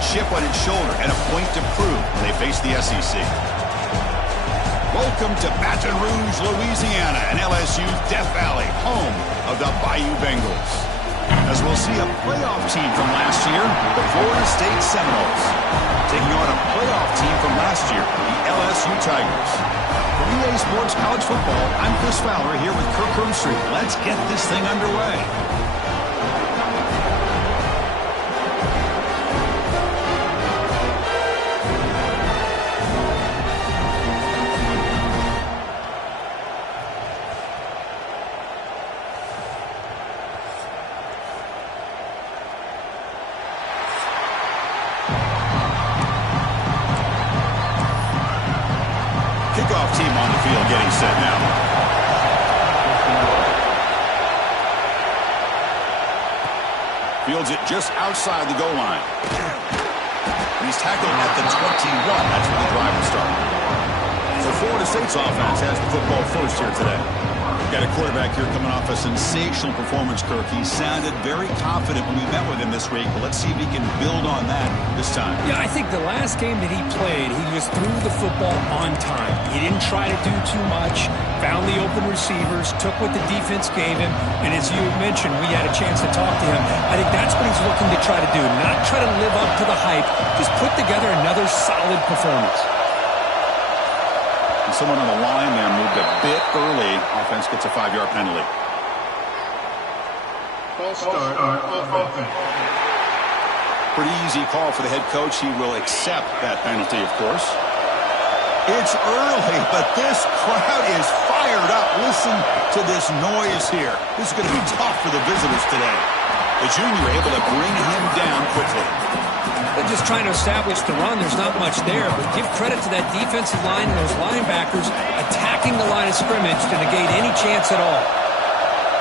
chip on its shoulder and a point to prove when they face the SEC. Welcome to Baton Rouge, Louisiana, and LSU's Death Valley, home of the Bayou Bengals. As we'll see a playoff team from last year, the Florida State Seminoles, taking on a playoff team from last year, the LSU Tigers. For EA Sports College Football, I'm Chris Fowler here with Kirk Herbstreit. Let's get this thing underway. Kickoff team on the field getting set now. Fields it just outside the goal line. He's tackled at the 21. That's where the drive will start. So Florida State's offense has the football first here today. Got a quarterback here coming off a sensational performance, Kirk. He sounded very confident when we met with him this week, but let's see if he can build on that this time. Yeah, I think the last game that he played, he just threw the football on time. He didn't try to do too much, found the open receivers, took what the defense gave him, and as you mentioned, we had a chance to talk to him. I think that's what he's looking to try to do, not try to live up to the hype, just put together another solid performance. Someone on the line there moved a bit early. Offense gets a 5-yard penalty. False start offense. Pretty easy call for the head coach. He will accept that penalty, of course. It's early, but this crowd is fired up. Listen to this noise here. This is going to be tough for the visitors today. The junior able to bring him down quickly. They're just trying to establish the run. There's not much there, but give credit to that defensive line and those linebackers attacking the line of scrimmage to negate any chance at all.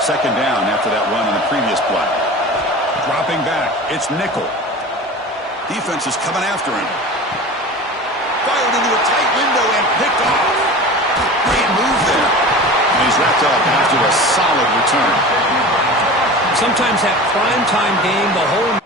Second down after that run on the previous play. Dropping back, it's nickel. Defense is coming after him. Fired into a tight window and picked off. Great move there. And he's wrapped up after a solid return. Sometimes that primetime game, the whole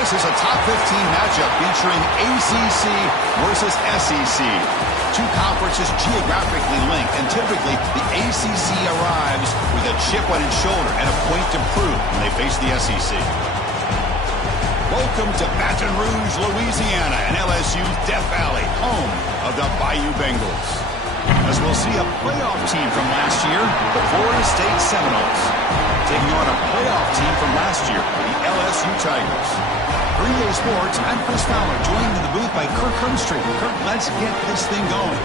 This is a top 15 matchup featuring ACC versus SEC. Two conferences geographically linked, and typically the ACC arrives with a chip on its shoulder and a point to prove when they face the SEC. Welcome to Baton Rouge, Louisiana, and LSU's Death Valley, home of the Bayou Bengals. As we'll see a playoff team from last year, the Florida State Seminoles, taking on a playoff team from last year, the LSU Tigers. For EA Sports, I'm Chris Fowler, joined in the booth by Kirk Hermstreet. Kirk, let's get this thing going.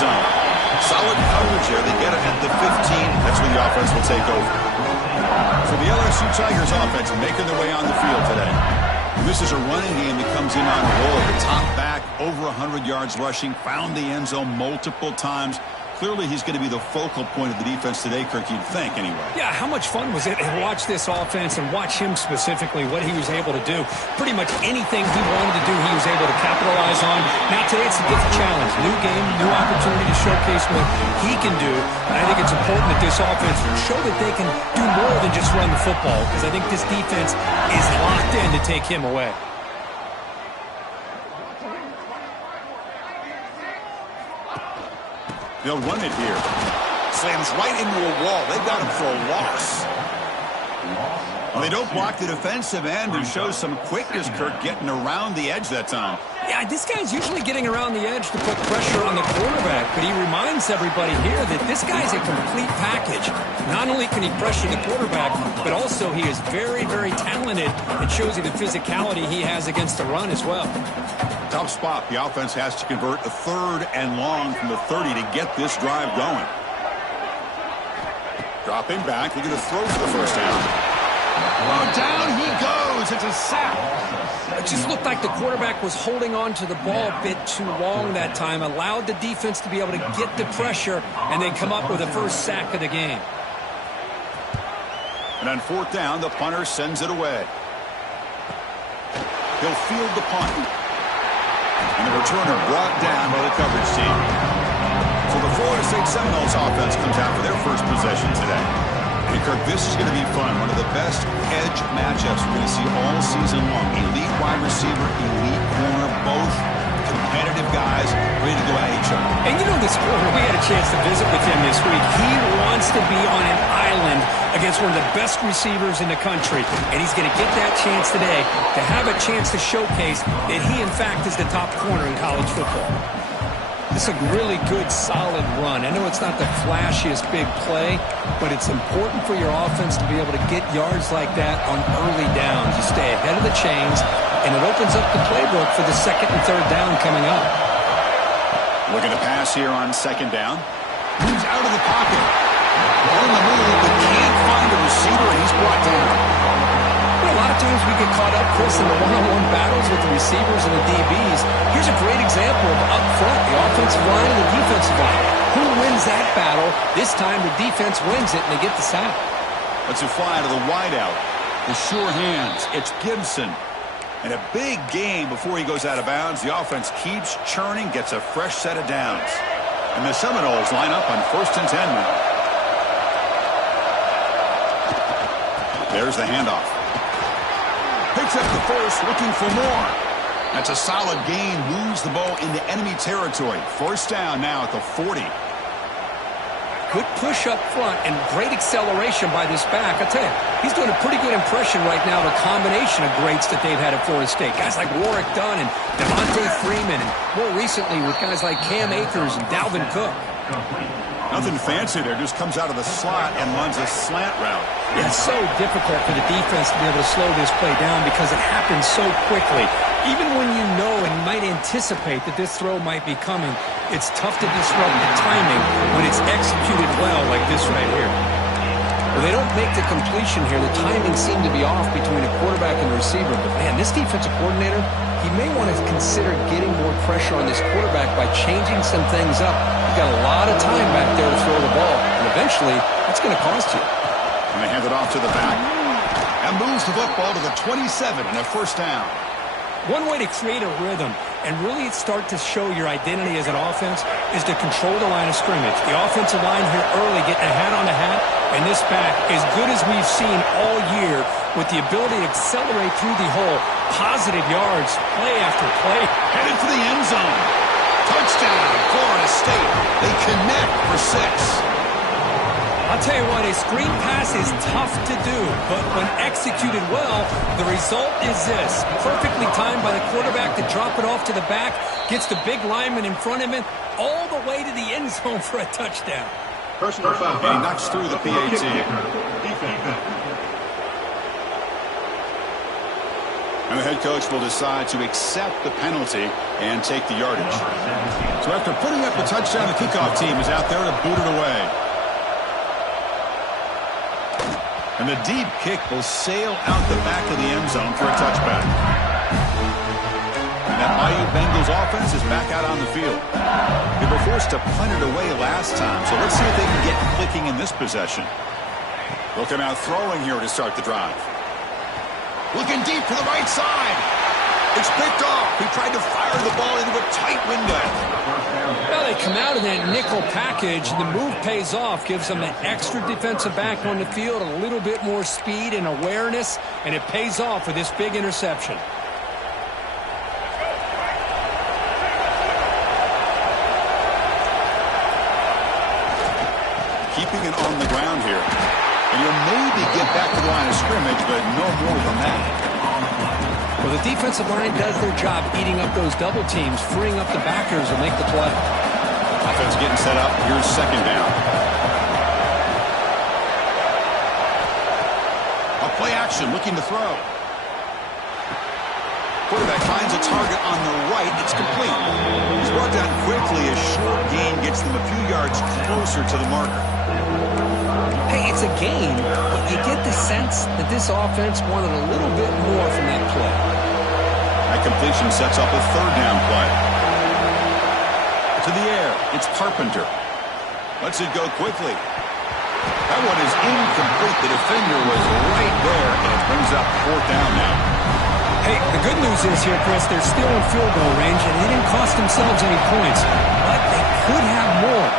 Solid coverage there. They get it at the 15. That's when the offense will take over. So the LSU Tigers offense making their way on the field today. This is a running game that comes in on a roll. The top back, over 100 yards rushing, found the end zone multiple times. Clearly, he's going to be the focal point of the defense today, Kirk, you'd think, anyway. Yeah, how much fun was it to watch this offense and watch him specifically, what he was able to do. Pretty much anything he wanted to do, he was able to capitalize on. Now, today, it's a different challenge. New game, new opportunity to showcase what he can do. And I think it's important that this offense show that they can do more than just run the football, because I think this defense is locked in to take him away. They'll run it here. Slams right into a wall. They've got him for a loss. Well, they don't block the defensive end, who shows some quickness, Kirk, getting around the edge that time. Yeah, this guy's usually getting around the edge to put pressure on the quarterback, but he reminds everybody here that this guy's a complete package. Not only can he pressure the quarterback, but also he is very, very talented. It shows you the physicality he has against the run as well. Tough spot. The offense has to convert a 3rd and long from the 30 to get this drive going. Dropping back. They're going to throw for the first down. Oh, down he goes. It's a sack. It just looked like the quarterback was holding on to the ball a bit too long that time, allowed the defense to be able to get the pressure, and then come up with the first sack of the game. And on 4th down, the punter sends it away. He'll field the punt. And the returner brought down by the coverage team. So the Florida State Seminoles offense comes out for their first possession today. And Kirk, this is going to be fun. One of the best edge matchups we're going to see all season long. Elite wide receiver, elite corner, both competitive guys ready to go at each other. And you know this corner, we had a chance to visit with him this week. He wants to be on an island against one of the best receivers in the country. And he's going to get that chance today to have a chance to showcase that he, in fact, is the top corner in college football. This is a really good, solid run. I know it's not the flashiest big play, but it's important for your offense to be able to get yards like that on early downs. You stay ahead of the chains, and it opens up the playbook for the 2nd and 3rd down coming up. Looking to pass here on 2nd down. Moves out of the pocket. On the move, but can't find a receiver, and he's brought down. Well, a lot of times we get caught up, Chris, in the one-on-one battles with the receivers and the DBs. Here's a great example of up front, the offensive line and the defensive line. Who wins that battle? This time the defense wins it, and they get the sack. Let's fly to the wideout. The sure hands. It's Gibson. And a big gain before he goes out of bounds. The offense keeps churning, gets a fresh set of downs. And the Seminoles line up on 1st and 10 now. There's the handoff. Picks up the first, looking for more. That's a solid gain, moves the ball into enemy territory. 1st down now at the 40. Good push up front and great acceleration by this back. I tell you, he's doing a pretty good impression right now of a combination of greats that they've had at Florida State. Guys like Warwick Dunn and Devontae Freeman, and more recently with guys like Cam Akers and Dalvin Cook. Nothing fancy there. Just comes out of the slot and runs a slant route. Yeah, it's so difficult for the defense to be able to slow this play down because it happens so quickly. Even when you know and might anticipate that this throw might be coming, it's tough to disrupt the timing when it's executed well like this right here. Well, they don't make the completion here. The timing seemed to be off between a quarterback and a receiver. But, man, this defensive coordinator, he may want to consider getting more pressure on this quarterback by changing some things up. You've got a lot of time back there to throw the ball, and eventually that's going to cost you. And they hand it off to the back. And moves the football to the 27 and a first down. One way to create a rhythm and really start to show your identity as an offense is to control the line of scrimmage. The offensive line here early getting a hat on the hat, and this back, as good as we've seen all year, with the ability to accelerate through the hole, positive yards, play after play. Headed for the end zone. Touchdown, Florida State. They connect for 6. I'll tell you what, a screen pass is tough to do, but when executed well, the result is this. Perfectly timed by the quarterback to drop it off to the back, gets the big lineman in front of him, all the way to the end zone for a touchdown. Personal foul. And he knocks through the PAT. And the head coach will decide to accept the penalty and take the yardage. So after putting up the touchdown, the kickoff team is out there to boot it away. And the deep kick will sail out the back of the end zone for a touchback. And that Bayou Bengals offense is back out on the field. They were forced to punt it away last time, so let's see if they can get clicking in this possession. They'll come out throwing here to start the drive. Looking deep to the right side. It's picked off. He tried to fire the ball into a tight window. Well, they come out of that nickel package. The move pays off, gives them an extra defensive back on the field, a little bit more speed and awareness, and it pays off with this big interception. Keeping it on the ground here. And you'll maybe get back to the line of scrimmage, but no more than that. Well, the defensive line does their job eating up those double teams, freeing up the backers and make the play. Offense getting set up. Here's second down. A play action looking to throw. Quarterback finds a target on the right. It's complete. He's brought down quickly. A short gain gets them a few yards closer to the marker. Hey, it's a game, but you get the sense that this offense wanted a little bit more from that play. That completion sets up a third down play. To the air, it's Carpenter. Lets it go quickly. That one is incomplete. The defender was right there, and it brings up fourth down now. Hey, the good news is here, Chris, they're still in field goal range, and they didn't cost themselves any points. But they could have more.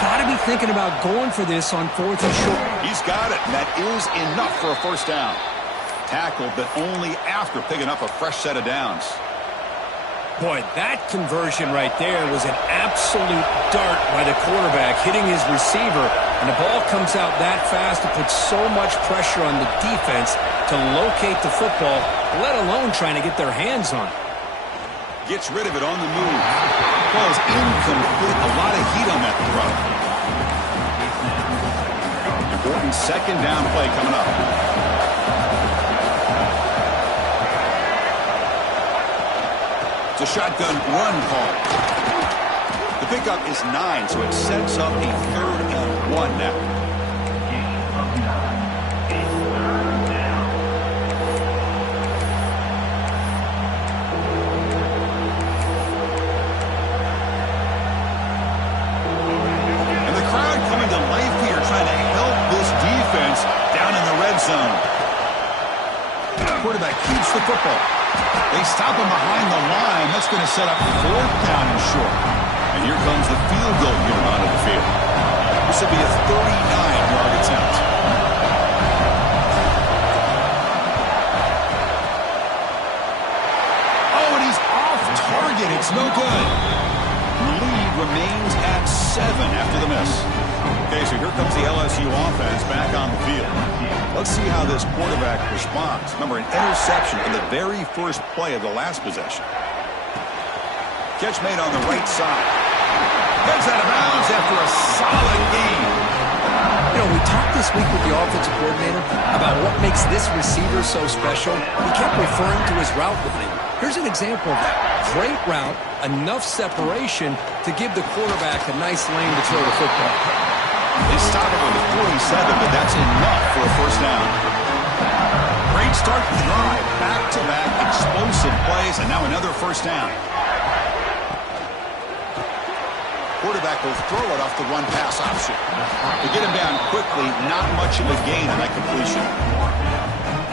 Got to be thinking about going for this on fourth and short. He's got it, and that is enough for a first down. Tackled, but only after picking up a fresh set of downs. Boy, that conversion right there was an absolute dart by the quarterback, hitting his receiver, and the ball comes out that fast. It puts so much pressure on the defense to locate the football, let alone trying to get their hands on it. Gets rid of it on the move. Ball is incomplete. A lot of heat on that throw. Important second down play coming up. It's a shotgun run call. The pickup is 9, so it sets up a 3rd and 1 now. Quarterback keeps the football. They stop him behind the line. That's going to set up 4th down and short. And here comes the field goal unit onto the field. This will be a 39-yard attempt. Oh, and he's off target. It's no good. The lead remains at 7 after the miss. Okay, so here comes the LSU offense back on the field. Let's see how this quarterback responds. Remember, an interception in the very first play of the last possession. Catch made on the right side. Gets out of bounds after a solid gain. You know, we talked this week with the offensive coordinator about what makes this receiver so special. He kept referring to his route running. Here's an example of that. Great route, enough separation to give the quarterback a nice lane to throw the football. They stop him on the 47, but that's enough for a first down. Great start to the drive. Back-to-back explosive plays, and now another first down. Quarterback will throw it off the run-pass option. To get him down quickly, not much of a gain on that completion.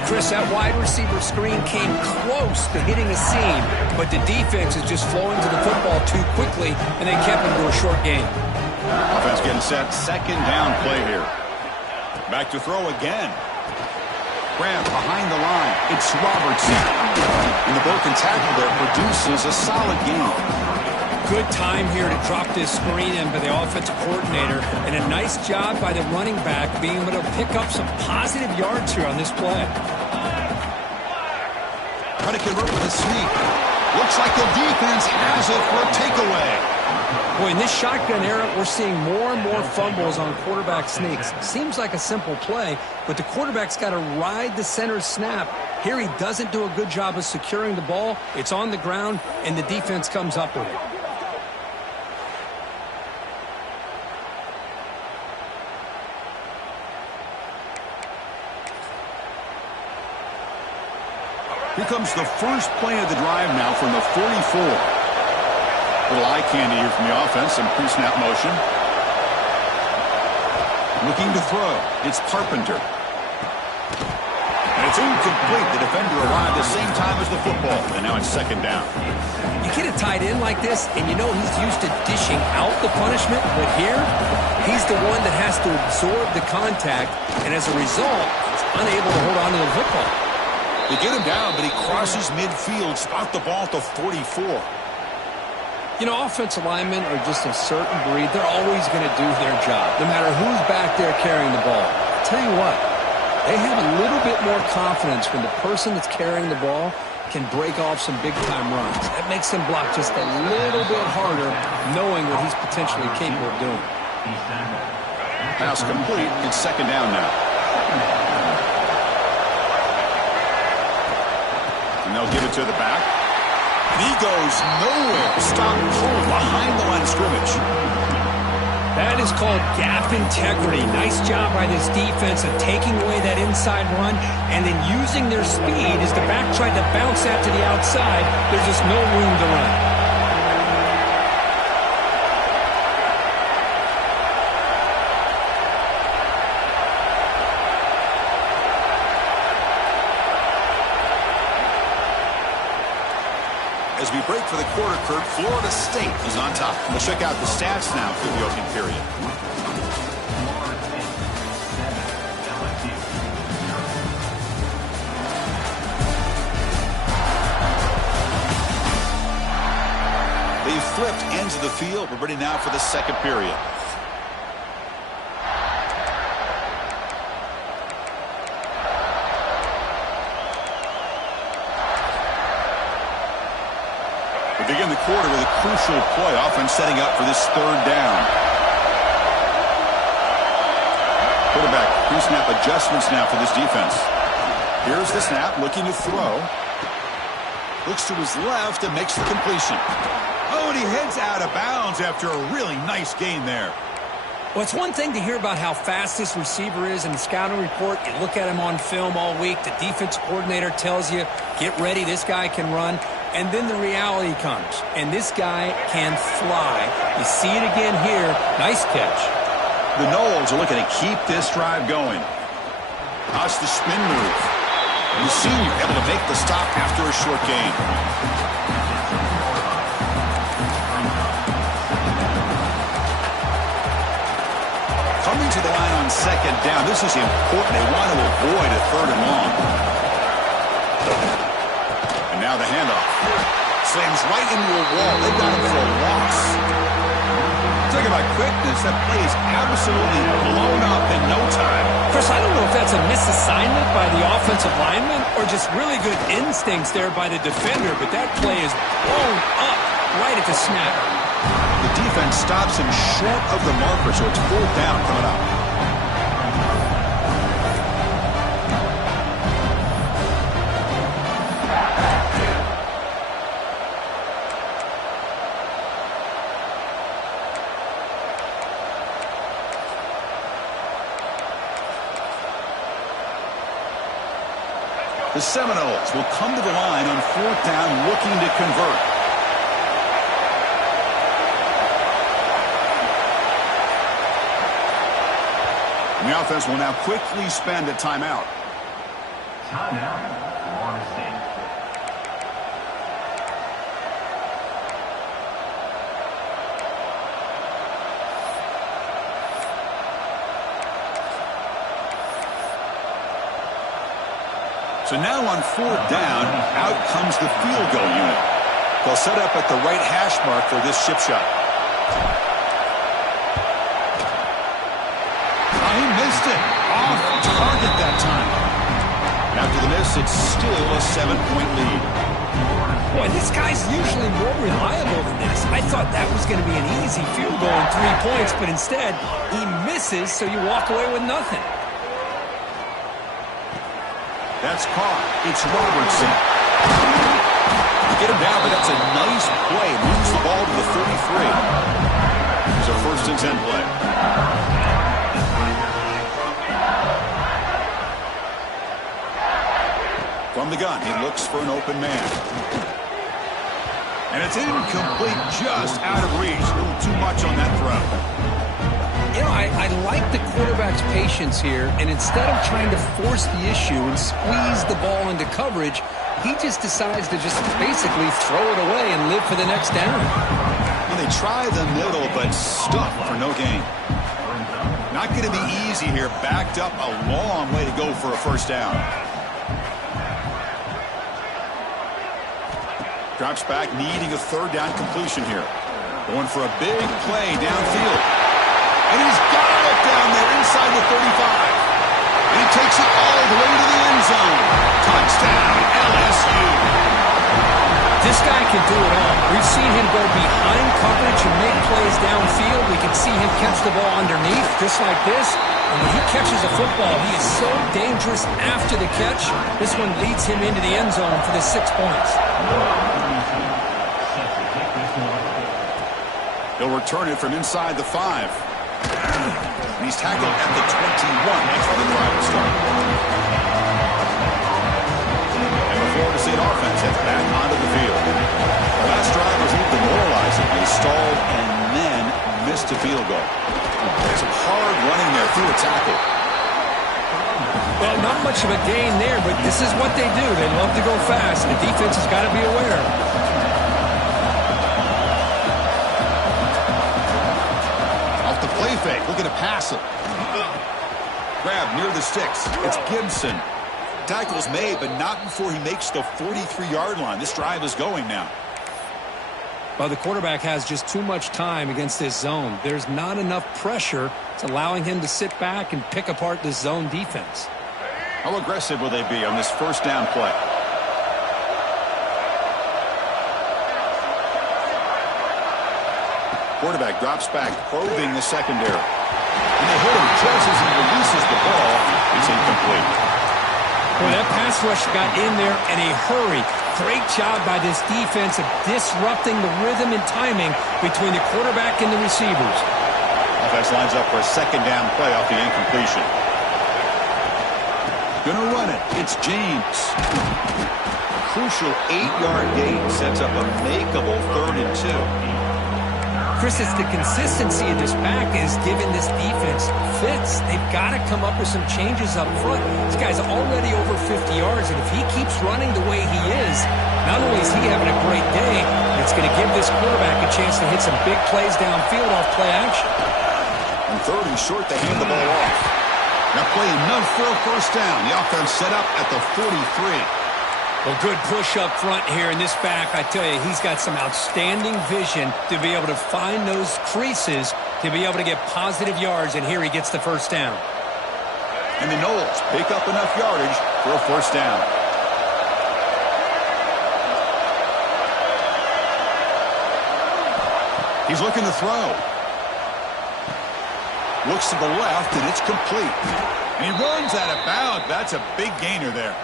Chris, that wide receiver screen came close to hitting a seam, but the defense is just flowing to the football too quickly, and they kept him to a short gain. Offense getting set. Second down play here. Back to throw again. Grant behind the line. It's Robertson. And the broken tackle there produces a solid gain. Good time here to drop this screen in by the offensive coordinator, and a nice job by the running back being able to pick up some positive yards here on this play. Trying to convert with a sneak. Looks like the defense has it for a takeaway. Boy, in this shotgun era, we're seeing more and more fumbles on quarterback sneaks. Seems like a simple play, but the quarterback's got to ride the center snap. Here he doesn't do a good job of securing the ball. It's on the ground, and the defense comes up with it. Here comes the first play of the drive now from the 44. Little eye candy here from the offense. Some pre-snap motion. Looking to throw. It's Carpenter. And it's incomplete. The defender arrived at the same time as the football. And now it's second down. You get a tight end like this, and you know he's used to dishing out the punishment. But here, he's the one that has to absorb the contact. And as a result, he's unable to hold on to the football. They get him down, but he crosses midfield. Spot the ball at the 44. You know, offensive linemen are just a certain breed. They're always going to do their job, no matter who's back there carrying the ball. I'll tell you what, they have a little bit more confidence when the person that's carrying the ball can break off some big-time runs. That makes them block just a little bit harder, knowing what he's potentially capable of doing. Pass complete. It's second down now. And they'll give it to the back. And he goes nowhere. Stopped cold behind the line of scrimmage. That is called gap integrity. Nice job by this defense of taking away that inside run and then using their speed as the back tried to bounce that to the outside. There's just no room to run. As we break for the quarter, Kurt, Florida State is on top. We'll check out the stats now through the opening period. They flipped ends of the field. We're ready now for the second period. Begin the quarter with a crucial play, offense setting up for this third down. Quarterback pre-snap adjustments now for this defense. Here's the snap, looking to throw. Looks to his left and makes the completion. Oh, and he heads out of bounds after a really nice gain there. Well, it's one thing to hear about how fast this receiver is in the scouting report. You look at him on film all week. The defense coordinator tells you, get ready, this guy can run. And then the reality comes, and this guy can fly. You see it again here. Nice catch. The Noles are looking to keep this drive going. Watch the spin move. The senior able to make the stop after a short gain. Coming to the line on second down. This is important. They want to avoid a third and long. And now the handoff. Slams right into a wall. They've got him for a loss. Talking about quickness, that play is absolutely blown up in no time. Chris, I don't know if that's a misassignment by the offensive lineman or just really good instincts there by the defender, but that play is blown up right at the snap. The defense stops him short of the marker, so it's 4th down coming up. The Seminoles will come to the line on 4th down looking to convert. And the offense will now quickly spend a timeout. Timeout, Florida State. So now on 4th down, out comes the field goal unit. They'll set up at the right hash mark for this chip shot. Oh, he missed it. Off target that time. After the miss, it's still a 7-point lead. Boy, this guy's usually more reliable than this. I thought that was going to be an easy field goal and 3 points, but instead, he misses, so you walk away with nothing. That's caught. It's Robertson. You get him down, but that's a nice play. Moves the ball to the 33. It's a 1st and 10 play. From the gun, he looks for an open man. And it's incomplete, just out of reach. A little too much on that throw. You know, I like the quarterback's patience here, and instead of trying to force the issue and squeeze the ball into coverage, he just decides to just basically throw it away and live for the next down. And they try the middle, but stuck for no gain. Not going to be easy here. Backed up a long way to go for a 1st down. Drops back, needing a 3rd down completion here. Going for a big play downfield. And he's got it down there inside the 35. And he takes it all the way to the end zone. Touchdown, LSU. This guy can do it all. We've seen him go behind coverage and make plays downfield. We can see him catch the ball underneath, just like this. And when he catches a football, he is so dangerous after the catch. This one leads him into the end zone for the 6 points. He'll return it from inside the 5. And he's tackled at the 21. That's where the drive will start. And the Florida State offense heads back onto the field. The last drive was a little demoralizing. They stalled and then missed a field goal. Some hard running there through a tackle. Well, not much of a gain there, but this is what they do. They love to go fast. The defense has got to be aware. Off the play fake, looking to pass it. Grab near the sticks. It's Gibson. Tackle's made, but not before he makes the 43-yard line. This drive is going now. Well, the quarterback has just too much time against this zone. There's not enough pressure. It's allowing him to sit back and pick apart this zone defense. How aggressive will they be on this 1st down play? Quarterback drops back, probing the secondary. And they hit him just as he releases the ball. It's incomplete. Well, that pass rush got in there in a hurry. Great job by this defense of disrupting the rhythm and timing between the quarterback and the receivers. Offense lines up for a 2nd down play off the incompletion. Gonna run it. It's James. Crucial 8-yard gain sets up a makeable 3rd and 2. Chris, it's the consistency of this back is giving this defense fits. They've got to come up with some changes up front. This guy's already over 50 yards, and if he keeps running the way he is, not only is he having a great day, it's going to give this quarterback a chance to hit some big plays downfield off play action. And 3rd and short, they hand the ball off. Now play enough for a 1st down. The offense set up at the 43. Well, good push up front here in this back. I tell you, he's got some outstanding vision to be able to find those creases, to be able to get positive yards, and here he gets the 1st down. And the Noles pick up enough yardage for a 1st down. He's looking to throw. Looks to the left, and it's complete. And he runs out of bounds. That's a big gainer there.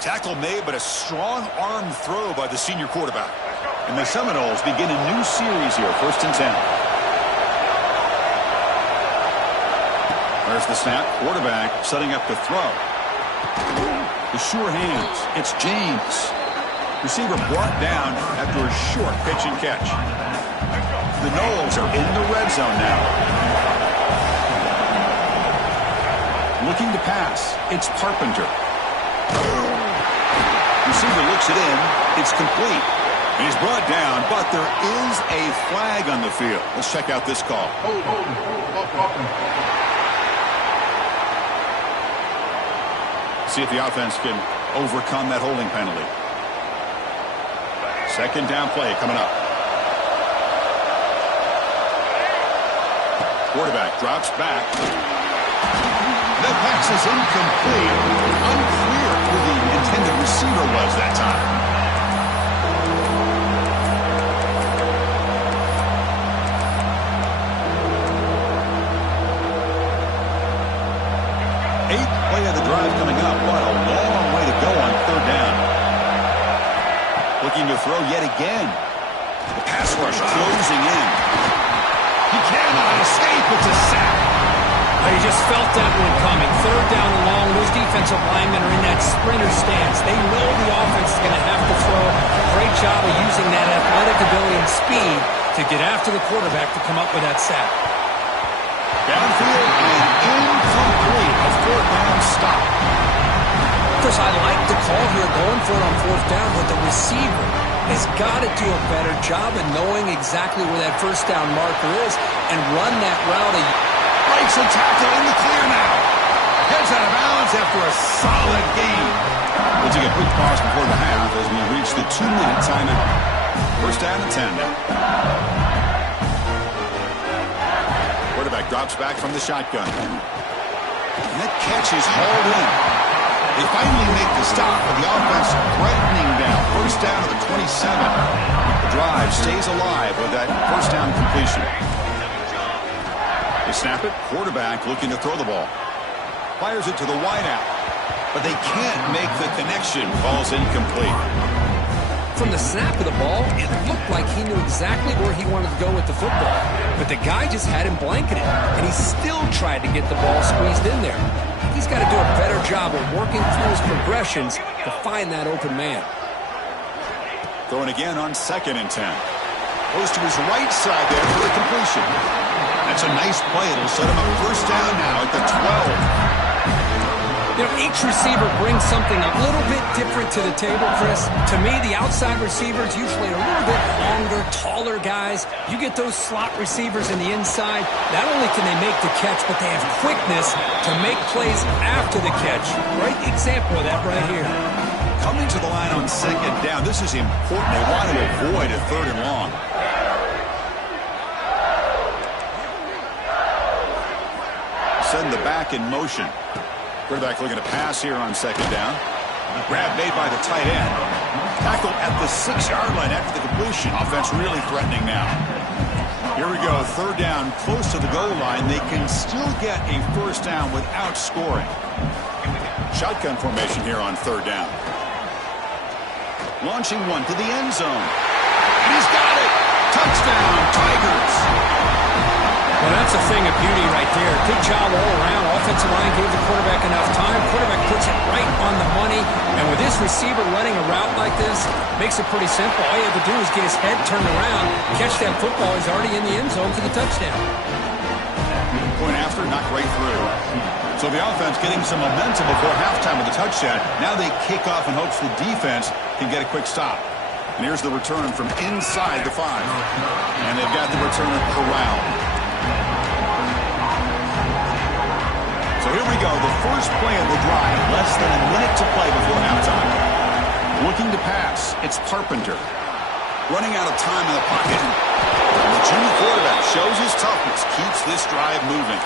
Tackle made, but a strong arm throw by the senior quarterback. And the Seminoles begin a new series here, 1st and 10. There's the snap. Quarterback setting up to throw. The sure hands. It's James. Receiver brought down after a short pitch and catch. The Noles are in the red zone now. Looking to pass. It's Carpenter. Receiver looks it in. It's complete. He's brought down, but there is a flag on the field. Let's check out this call. See if the offense can overcome that holding penalty. 2nd down play coming up. Quarterback drops back. That pass is incomplete. Unclear who the intended receiver was that time. Eighth play of the drive coming up. What a long way to go on 3rd down. Looking to throw yet again. The pass rush closing in. He cannot escape. It's a sack. You just felt that one coming. 3rd down and long. Those defensive linemen are in that sprinter stance. They know the offense is going to have to throw. Great job of using that athletic ability and speed to get after the quarterback to come up with that sack. Downfield and incomplete. A 4th down stop. Chris, I like the call here going for it on 4th down, but the receiver has got to do a better job of knowing exactly where that 1st down marker is and run that route. Breaks a tackle in the clear now. Gets out of bounds after a solid gain. We'll take a quick pause before the half as we reach the 2-minute timeout. 1st down and 10 now. Quarterback drops back from the shotgun. And that catch is hauled in. They finally make the stop, but the offense threatening down. 1st down to the 27. The drive stays alive with that 1st down completion. They snap it. Quarterback looking to throw the ball. Fires it to the wideout. But they can't make the connection. Ball's incomplete. From the snap of the ball, it looked like he knew exactly where he wanted to go with the football. But the guy just had him blanketed. And he still tried to get the ball squeezed in there. He's got to do a better job of working through his progressions to find that open man. Throwing again on 2nd and 10. Goes to his right side there for the completion. That's a nice play. It'll set him up 1st down now at the 12. You know, each receiver brings something a little bit different to the table, Chris. To me, the outside receivers usually are a little bit longer, taller guys. You get those slot receivers in the inside, not only can they make the catch, but they have quickness to make plays after the catch. Great example of that right here. Coming to the line on 2nd down. This is important. They want to avoid a 3rd and long. Send the back in motion. Quarterback looking to pass here on 2nd down. Grab made by the tight end. Tackle at the 6-yard line after the completion. Offense really threatening now. Here we go. 3rd down, close to the goal line. They can still get a 1st down without scoring. Shotgun formation here on 3rd down. Launching one to the end zone. And he's got it. Touchdown, Tigers. Well, that's a thing of beauty right there. Good job all around. Offensive line gave the quarterback enough time. Quarterback puts it right on the money. And with this receiver running a route like this, makes it pretty simple. All you have to do is get his head turned around, catch that football. He's already in the end zone for the touchdown. Point after, knocked right through. So the offense getting some momentum before halftime with the touchdown. Now they kick off in hopes the defense can get a quick stop. And here's the return from inside the 5. And they've got the returner corralled. So here we go, the first play of the drive, less than a minute to play before halftime. Looking to pass, it's Carpenter. Running out of time in the pocket. And the junior quarterback shows his toughness, keeps this drive moving.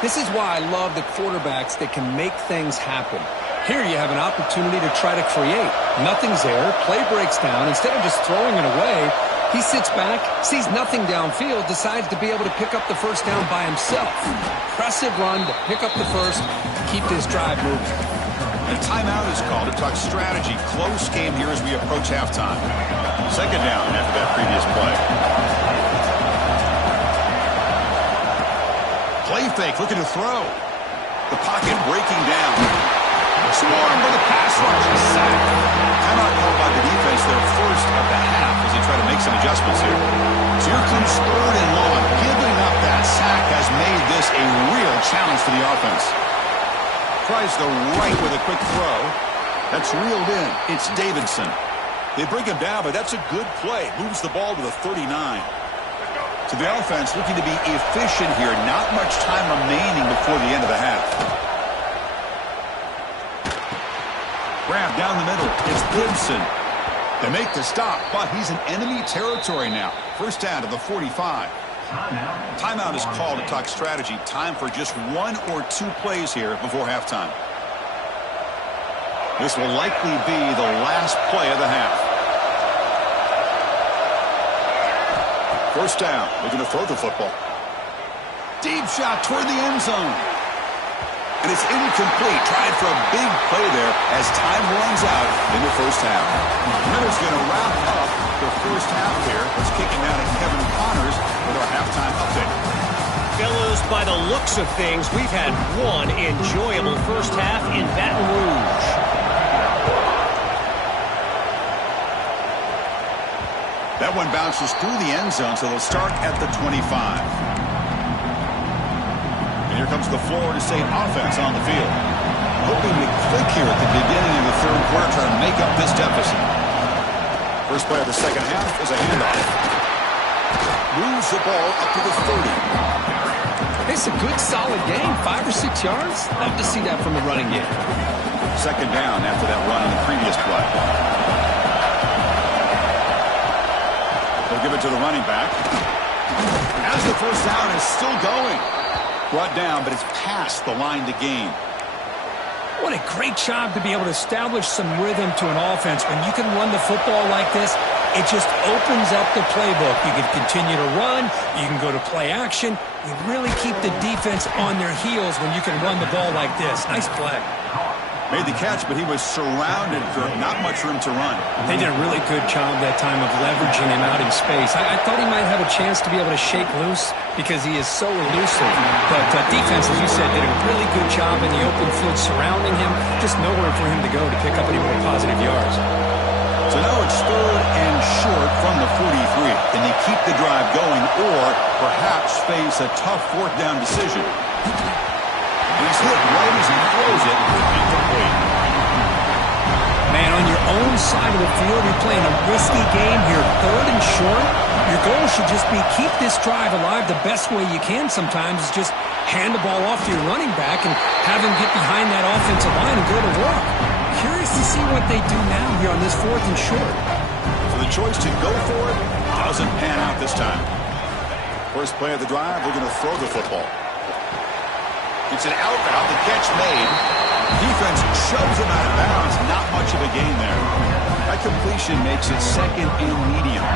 This is why I love the quarterbacks that can make things happen. Here you have an opportunity to try to create. Nothing's there, play breaks down. Instead of just throwing it away, He sits back, sees nothing downfield, decides to be able to pick up the first down by himself. Impressive run to pick up the first, keep this drive moving. A timeout is called to talk strategy. Close game here as we approach halftime. Second down after that previous play. Play fake, looking to throw. The pocket breaking down. Swarmed by the pass rush. Sack. Timeout called by the defense their first of the half as they try to make some adjustments here. So here comes third and long. Giving up that sack has made this a real challenge for the offense. Tries the right with a quick throw. That's reeled in. It's Davidson. They bring him down, but that's a good play. Moves the ball to the 39. So the offense looking to be efficient here. Not much time remaining before the end of the half. Grab down the middle. It's Gibson. They make the stop, but he's in enemy territory now. First down to the 45. Timeout is called to talk strategy. Time for just one or two plays here before halftime. This will likely be the last play of the half. First down. Looking to throw the football. Deep shot toward the end zone. And it's incomplete. Tried for a big play there as time runs out in the first half. Miller's going to wrap up the first half here. Let's kick it down to Kevin Connors with our halftime update. Fellows, by the looks of things, we've had one enjoyable first half in Baton Rouge. That one bounces through the end zone, so they'll start at the 25. Here comes the Florida State offense on the field. Hoping to click here at the beginning of the third quarter, trying to make up this deficit. First play of the second half is a handoff. Moves the ball up to the 30. It's a good, solid game. 5 or 6 yards. Love to see that from the running game. Second down after that run on the previous play. They'll give it to the running back. As the first down is still going. Brought down, but it's past the line to gain. What a great job to be able to establish some rhythm to an offense. When you can run the football like this, it just opens up the playbook. You can continue to run. You can go to play action. You really keep the defense on their heels when you can run the ball like this. Nice play. Made the catch, but he was surrounded for not much room to run. They did a really good job that time of leveraging him out in space. I thought he might have a chance to be able to shake loose because he is so elusive. But defense, as you said, did a really good job in the open field surrounding him. Just nowhere for him to go to pick up any more positive yards. So now it's third and short from the 43. Can they keep the drive going or perhaps face a tough fourth down decision? He's hit right as he throws it. Incomplete. Man, on your own side of the field, you're playing a risky game here. Third and short. Your goal should just be keep this drive alive the best way you can sometimes is just hand the ball off to your running back and have him get behind that offensive line and go to work. Curious to see what they do now here on this fourth and short. So the choice to go for it doesn't pan out this time. First play of the drive, we're going to throw the football. It's an out route, the catch made. Defense shoves him out of bounds. Not much of a gain there. That completion makes it second and medium.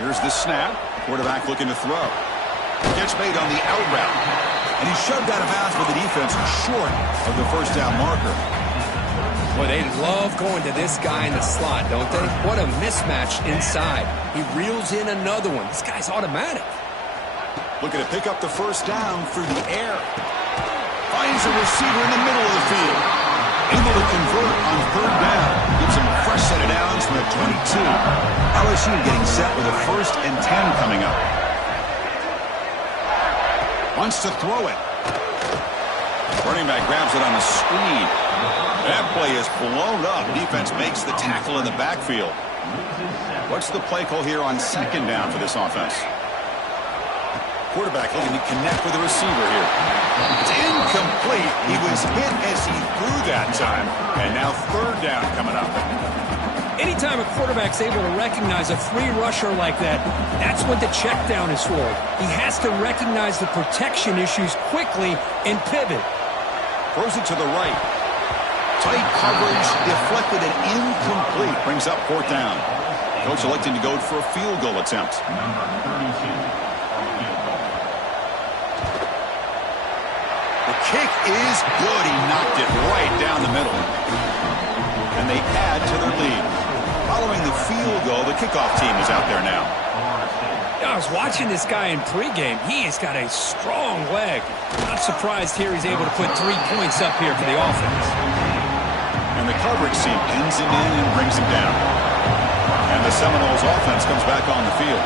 Here's the snap. Quarterback looking to throw. Catch made on the out route. And he's shoved out of bounds by the defense short of the first down marker. Boy, they love going to this guy in the slot, don't they? What a mismatch inside. He reels in another one. This guy's automatic. Looking to pick up the first down through the air. Finds a receiver in the middle of the field. Able to convert on third down. Gives him a fresh set of downs from the 22. LSU getting set with a 1st and 10 coming up. Wants to throw it. Running back grabs it on the screen. That play is blown up. Defense makes the tackle in the backfield. What's the play call here on second down for this offense? Quarterback looking to connect with the receiver here. It's incomplete. He was hit as he threw that time. And now third down coming up. Anytime a quarterback's able to recognize a free rusher like that, that's what the check down is for. He has to recognize the protection issues quickly and pivot. Throws it to the right. Tight coverage, deflected and incomplete. Brings up 4th down. Coach electing to go for a field goal attempt. The kick is good. He knocked it right down the middle. And they add to their lead. Following the field goal, the kickoff team is out there now. I was watching this guy in pregame. He has got a strong leg. Not surprised here he's able to put 3 points up here for the offense. And the coverage team pins him in and brings him down. And the Seminoles offense comes back on the field.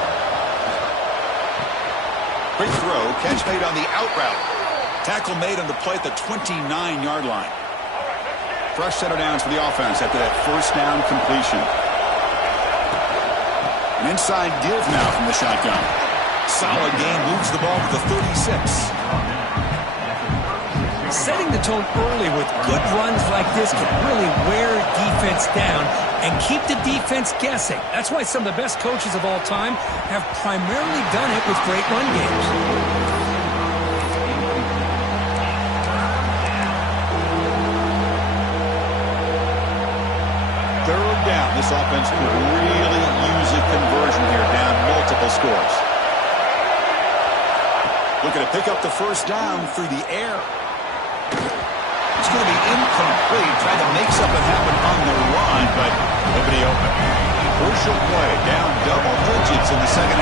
Quick throw, catch made on the out route. Tackle made on the play at the 29-yard line. Fresh set of downs for the offense after that 1st down completion. An inside give now from the shotgun. Solid game, moves the ball to the 36. Setting the tone early with good runs like this can really wear defense down and keep the defense guessing. That's why some of the best coaches of all time have primarily done it with great run games. Third down. This offense could really use a conversion here, down multiple scores. Looking to pick up the 1st down through the air. It's going to be incomplete. Trying to make something happen on the run, but nobody open. Crucial play, down double digits in the second